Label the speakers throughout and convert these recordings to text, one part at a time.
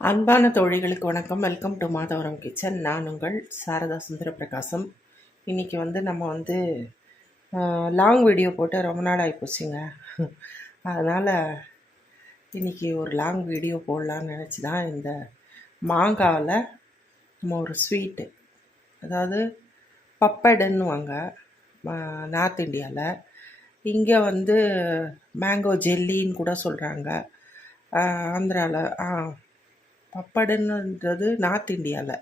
Speaker 1: அன்பான தோழிகளுக்கு வணக்கம். Welcome to Madhavaram kitchen நான் உங்கள் சாரதா சுந்தர பிரகாசம். இன்றைக்கி வந்து நம்ம வந்து லாங் வீடியோ போட்டு ரொம்ப நாள் ஆகிப்போச்சுங்க அதனால் இன்றைக்கி ஒரு லாங் வீடியோ போடலான்னு நினச்சி தான் இந்த மாங்காவில் நம்ம ஒரு ஸ்வீட்டு அதாவது பப்படுன்னுவாங்க நார்த் இந்தியாவில் இங்கே வந்து மேங்கோ ஜெல்லின்னு கூட சொல்கிறாங்க ஆந்திராவில் பப்படன்னுன்றது நார்த் இந்தியாவில்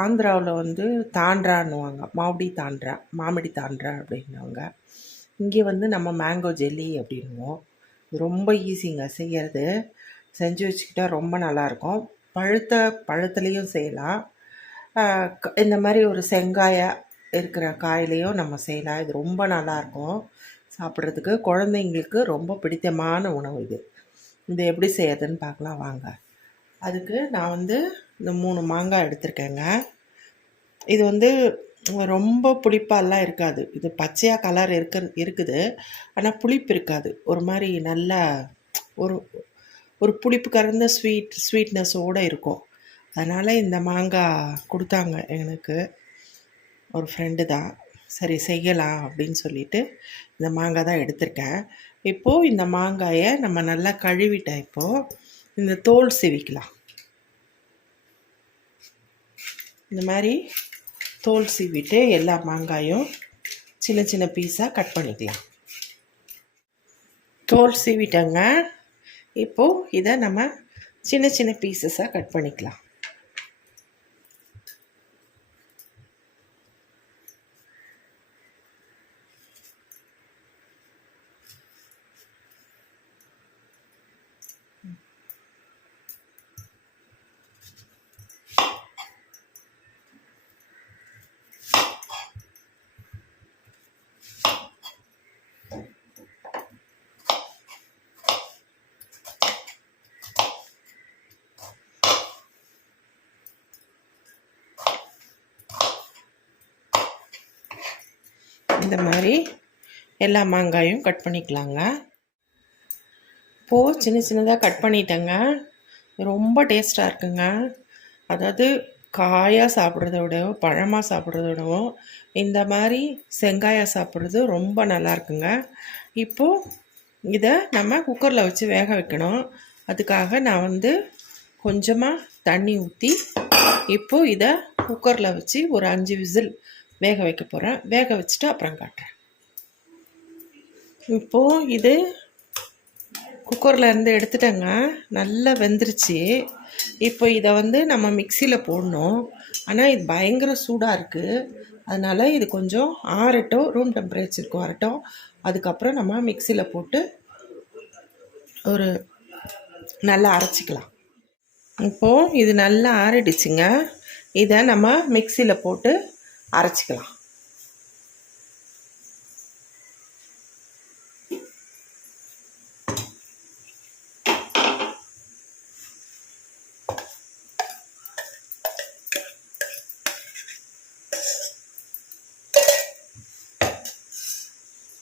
Speaker 1: ஆந்திராவில் வந்து தாண்ட்ரான்னுவாங்க மாவடி தாண்ட்ரா மாமிடி தாண்ட்ரா அப்படின்னுவாங்க. இங்கே வந்து நம்ம மேங்கோ ஜெல்லி அப்படின்னுவோம். ரொம்ப ஈஸிங்க செய்கிறது செஞ்சு வச்சுக்கிட்டா ரொம்ப நல்லாயிருக்கும். பழுத்த பழத்துலேயும் செய்யலாம். இந்த மாதிரி ஒரு செங்காய இருக்கிற காயிலையும் நம்ம செய்யலாம். இது ரொம்ப நல்லாயிருக்கும். சாப்பிட்றதுக்கு குழந்தைங்களுக்கு ரொம்ப பிடித்தமான உணவு இது. இது எப்படி செய்யறதுன்னு பார்க்கலாம். வாங்க. அதுக்கு நான் வந்து இந்த மூணு மாங்காய் எடுத்திருக்கேங்க. இது வந்து ரொம்ப புளிப்பாலாம் இருக்காது. இது பச்சையாக கலர் இருக்க இருக்குது. ஆனால் புளிப்பு இருக்காது. ஒரு மாதிரி நல்ல ஒரு ஒரு புளிப்பு கறந்த ஸ்வீட் ஸ்வீட்னஸோடு இருக்கும். அதனால் இந்த மாங்காய் கொடுத்தாங்க எனக்கு. ஒரு ஃப்ரெண்டு தான். சரி செய்யலாம் அப்படின்னு சொல்லிட்டு இந்த மாங்காய் தான் எடுத்திருக்கேன். இப்போது இந்த மாங்காயை நம்ம நல்லா கழுவிட்டேன் இப்போது இந்த தோல் சீவிக்கலாம். இந்த மாதிரி தோல் சீவிட்டு எல்லா மாங்காயும் சின்ன சின்ன பீஸாக கட் பண்ணிக்கலாம். தோல் சீவிட்டேங்க. இப்போது இதை நம்ம சின்ன சின்ன பீசஸாக கட் பண்ணிக்கலாம். இந்த மாதிரி எல்லா மாங்காயும் கட் பண்ணிக்கலாங்க. இப்போது சின்ன சின்னதாக கட் பண்ணிட்டேங்க. ரொம்ப டேஸ்ட்டாக இருக்குங்க. அதாவது காயாக சாப்பிட்றத விடவும் பழமாக சாப்பிட்றத விடவும் இந்த மாதிரி செங்காயாக சாப்பிட்றது ரொம்ப நல்லா இருக்குங்க. இப்போது இதை நம்ம குக்கரில் வச்சு வேக வைக்கணும். அதுக்காக நான் வந்து கொஞ்சமாக தண்ணி ஊற்றி இப்போது இதை குக்கரில் வச்சு ஒரு அஞ்சு விசில் வேக வைக்க போகிறேன் வேக வச்சுட்டு அப்புறம் காட்டுறேன். இப்போது இது குக்கரில் இருந்து எடுத்துட்டேங்க. நல்லா வெந்துருச்சு. இப்போ இதை வந்து நம்ம மிக்சியில் போடணும். ஆனால் இது பயங்கர சூடாக இருக்குது அதனால் இது கொஞ்சம் ஆறட்டும். ரூம் டெம்பரேச்சருக்கு வரட்டும். அதுக்கப்புறம் நம்ம மிக்சியில் போட்டு ஒரு நல்லா அரைச்சிக்கலாம். இப்போது இது நல்லா ஆறிடுச்சுங்க. இதை நம்ம மிக்சியில் போட்டு அரைச்சிக்கலாம்.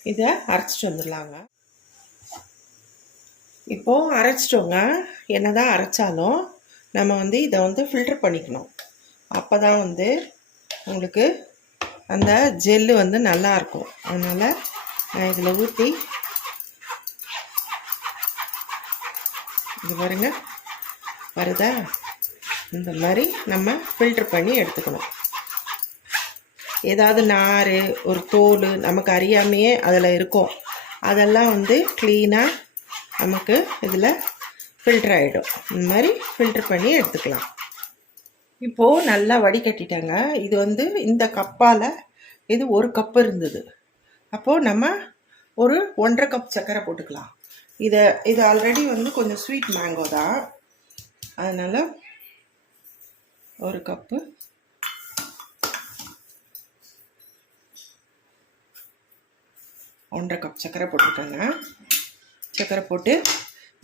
Speaker 1: இதை அரைச்சிட்டு வந்துடலாங்க. இப்போது அரைச்சிட்டோங்க. என்னதான் அரைச்சாலும் நம்ம வந்து இதை வந்து ஃபில்டர் பண்ணிக்கணும். அப்போ தான் வந்து உங்களுக்கு அந்த ஜெல்லு வந்து நல்லாயிருக்கும் அதனால் நான் இதில் ஊற்றி இது பாருங்க. வருதா? இந்த மாதிரி நம்ம ஃபில்டர் பண்ணி எடுத்துக்கணும். ஏதாவது நார் ஒரு தோல் நமக்கு அறியாமையே அதில் இருக்கும். அதெல்லாம் வந்து க்ளீனாக நமக்கு இதில் ஃபில்டர் ஆகிடும் இந்த மாதிரி ஃபில்டர் பண்ணி எடுத்துக்கலாம். இப்போது நல்லா வடிகட்டிட்டேங்க. இது வந்து இந்த கப்பால் இது ஒரு கப் இருந்தது. அப்போது நம்ம ஒரு ஒன்றரை கப் சர்க்கரை போட்டுக்கலாம். இதை இது ஆல்ரெடி வந்து கொஞ்சம் ஸ்வீட் மேங்கோ தான். அதனால் ஒரு கப்பு. ஒன்றரை கப் சர்க்கரை போட்டிருக்கேங்க. சர்க்கரை போட்டு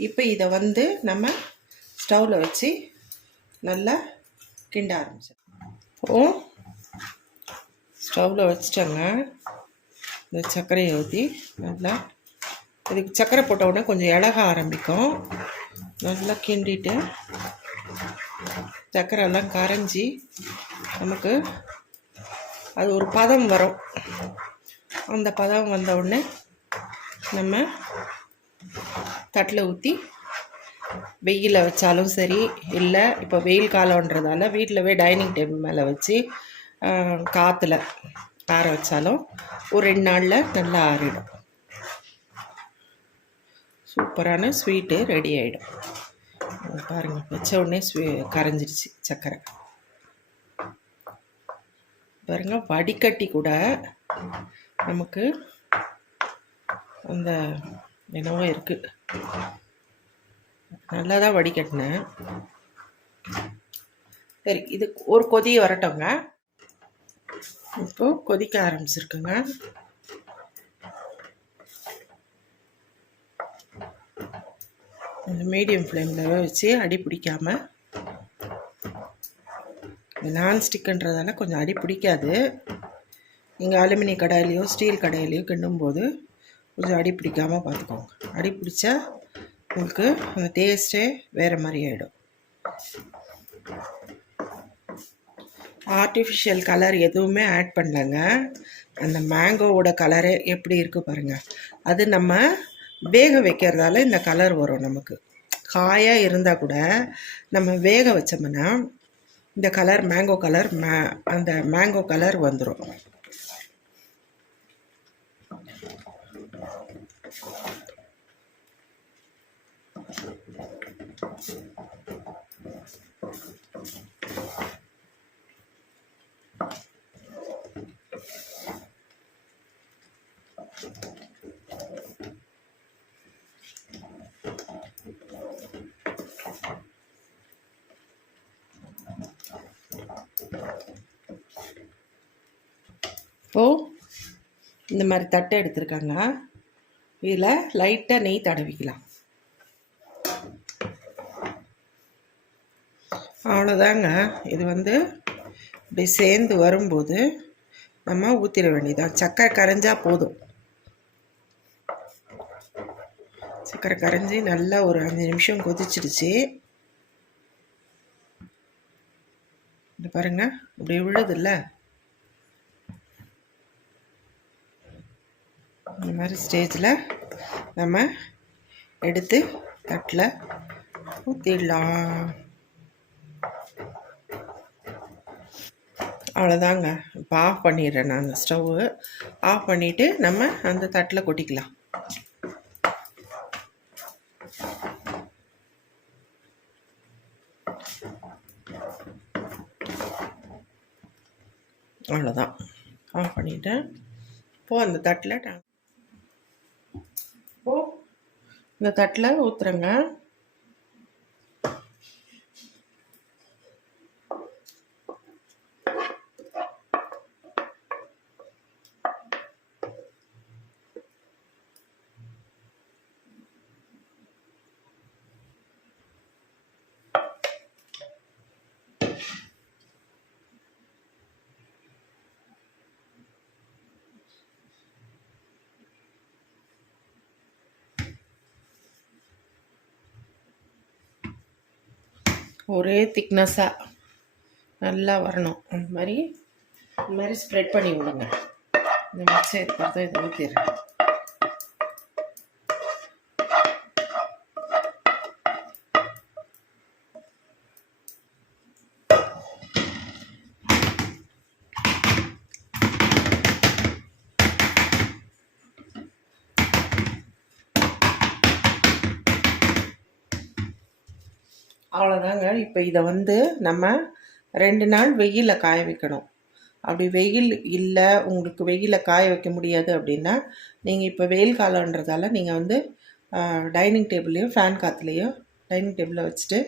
Speaker 1: இப்போ இதை வந்து நம்ம ஸ்டவ்வில் வச்சு நல்லா கிண்ட ஆரம்பிச்சோம் ஓ ஸ்டவ்வில் வச்சுட்டேங்க. இந்த சர்க்கரையை ஊற்றி நல்லா இதுக்கு சர்க்கரை போட்ட உடனே கொஞ்சம் இலக ஆரம்பிக்கும். நல்லா கிண்டிட்டு சர்க்கரைலாம் கரைஞ்சி நமக்கு அது ஒரு பதம் வரும். அந்த பதம் வந்த உடனே நம்ம தட்டில் ஊற்றி வெயிலில் வச்சாலும் சரி இல்லை இப்போ வெயில் காலன்றதால வீட்டிலவே டைனிங் டேபிள் மேலே வச்சு காற்றுல ஆற வச்சாலும் ஒரு ரெண்டு நாளில் நல்லா ஆறிடும். சூப்பரான ஸ்வீட்டு ரெடி ஆகிடும் பாருங்கள் வச்ச உடனே ஸ்வீ கரைஞ்சிருச்சு சர்க்கரை பாருங்கள் வடிகட்டி கூட நமக்கு அந்த என்னவோ இருக்குது நல்லா தான் வடிகட்டினேன். சரி இது ஒரு கொதி வரட்டோங்க. இப்போ கொதிக்க ஆரம்பிச்சிருக்குங்க. மீடியம் ஃப்ளேமில் வச்சு அடி பிடிக்காம நான்ஸ்டிக்குன்றதால கொஞ்சம் அடி பிடிக்காது. நீங்கள் அலுமினிய கடாயிலையோ ஸ்டீல் கடாயிலையோ கிண்டும்போது கொஞ்சம் அடி பிடிக்காமல் பார்த்துக்கோங்க. அடி பிடிச்சா உங்களுக்கு அந்த டேஸ்ட்டே வேறு மாதிரி ஆகிடும் ஆர்டிஃபிஷியல் கலர் எதுவுமே ஆட் பண்ணலங்க. அந்த மேங்கோவோட கலரே எப்படி இருக்குது பாருங்கள் அது நம்ம வேக வைக்கிறதால இந்த கலர் வரும் நமக்கு. காயாக இருந்தால் கூட நம்ம வேக வச்சோம்னா இந்த கலர் மேங்கோ கலர் மே அந்த மேங்கோ கலர் வந்துடும் இப்போது இந்த மாதிரி தட்டை எடுத்திருக்காங்க. இதில் லைட்டாக நெய் தடவிக்கலாம். அவ்வளோதாங்க. இது வந்து இப்படி சேர்ந்து வரும்போது நம்ம ஊற்றிட வேண்டியதான் சக்கரை கரைஞ்சால் போதும். சக்கரை கரைஞ்சி நல்லா ஒரு அஞ்சு நிமிஷம் கொதிச்சிடுச்சு. இது பாருங்க இப்படி விழுதுல்ல. இந்த மாதிரி ஸ்டேஜில் நம்ம எடுத்து தட்டில் ஊற்றிடலாம் அவ்வளோதாங்க. இப்போ ஆஃப் பண்ணிடுறேன் நான் ஸ்டவ்வு. ஆஃப் பண்ணிவிட்டு நம்ம அந்த தட்டில் கொட்டிக்கலாம். அவ்வளோதான். ஆஃப் பண்ணிட்டேன் இப்போது அந்த தட்டில் இப்போது இந்த தட்டில் ஊற்றுறேங்க ஒரே திக்னஸ்ஸாக நல்லா வரணும். அந்த மாதிரி இந்த மாதிரி ஸ்ப்ரெட் பண்ணி விடுங்க. இந்த மிக்சர் இருக்கிறத இது ஊற்றிடுறேன் அவ்வளோதாங்க இப்போ இதை வந்து நம்ம ரெண்டு நாள் வெயிலில் காய வைக்கணும். அப்படி வெயில் இல்லை உங்களுக்கு வெயிலில் காய வைக்க முடியாது அப்படின்னா நீங்கள் இப்போ வெயில் காலன்றதால நீங்கள் வந்து டைனிங் டேபிள்லேயோ ஃபேன் காற்றுலையோ டைனிங் டேபிளில் வச்சுட்டு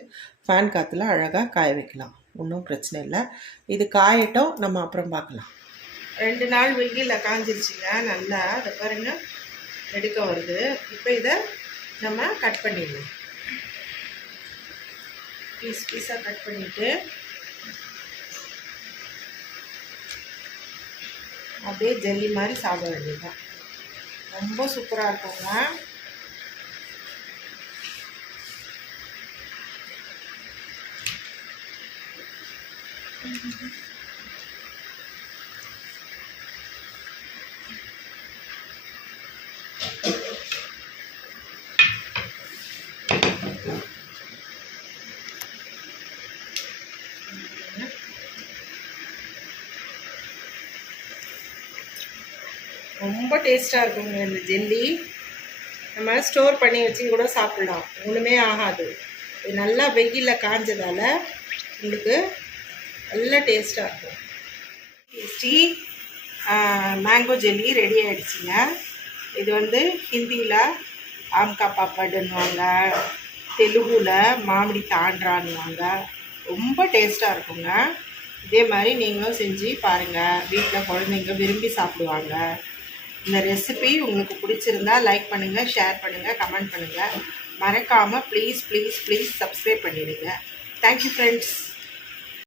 Speaker 1: ஃபேன் காற்றுல அழகாக காய வைக்கலாம். ஒன்றும் பிரச்சனை இல்லை. இது காயட்டும் நம்ம அப்புறம் பார்க்கலாம் ரெண்டு நாள் வெயிலில் காஞ்சிருச்சுங்க. நல்லா அதை பாருங்கள் எடுக்க வருது. இப்போ இதை நம்ம கட் பண்ணிடலாம் பீஸ் பீஸாக கட் பண்ணிவிட்டு அப்படியே ஜெல்லி மாதிரி சாப்பிட வேண்டியதுதான். ரொம்ப சூப்பராக இருக்குங்க. ரொம்ப டேஸ்ட்டாக இருக்குங்க இந்த ஜெல்லி. நம்ம ஸ்டோர் பண்ணி வச்சு கூட சாப்பிடலாம். ஒன்றுமே ஆகாது. இது நல்லா வெயிலில் காஞ்சதால் உங்களுக்கு நல்ல டேஸ்ட்டாக இருக்கும். டேஸ்டி மேங்கோ ஜெல்லி ரெடி ஆகிடுச்சிங்க இது வந்து ஹிந்தியில் ஆம்கா பாப்பாடுன்னுவாங்க தெலுங்குல மாமிடி தாண்டான்னுவாங்க ரொம்ப டேஸ்ட்டாக இருக்குங்க. இதே மாதிரி நீங்களும் செஞ்சு பாருங்கள் வீட்டில் குழந்தைங்க விரும்பி சாப்பிடுவாங்க. இந்த ரெசிபி உங்களுக்கு பிடிச்சிருந்தா லைக் பண்ணுங்கள் ஷேர் பண்ணுங்கள் கமெண்ட் பண்ணுங்கள் மறக்காமல் ப்ளீஸ் ப்ளீஸ் ப்ளீஸ் சப்ஸ்கிரைப் பண்ணிவிடுங்க தேங்க்யூ ஃப்ரெண்ட்ஸ்